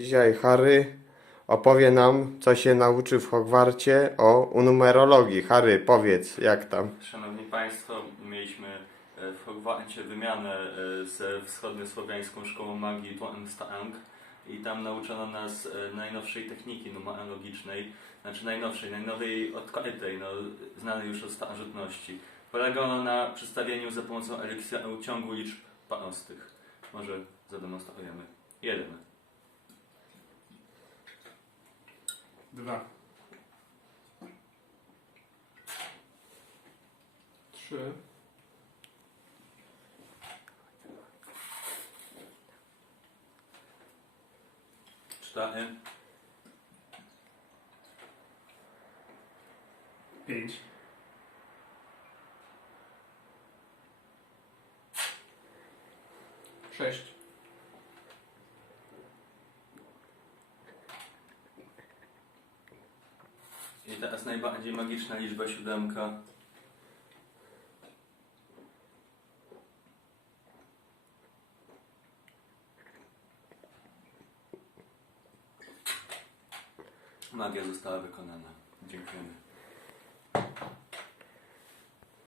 Dzisiaj Harry opowie nam, co się nauczy w Hogwarcie o numerologii. Harry, powiedz, jak tam? Szanowni Państwo, mieliśmy e, w Hogwarcie wymianę e, ze wschodniosłowiańską szkołą magii Tuamstang i tam nauczono nas e, najnowszej techniki numerologicznej, znaczy najnowszej, najnowej odkrytej, no, znanej już od starożytności. Polega ona na przedstawieniu za pomocą eliksiru ciągu liczb prostych. Może zademonstrujemy. Jeden. Dwa. Trzy. Cztery. Pięć. Sześć. I teraz najbardziej magiczna liczba siódemka. Magia została wykonana. Dziękujemy.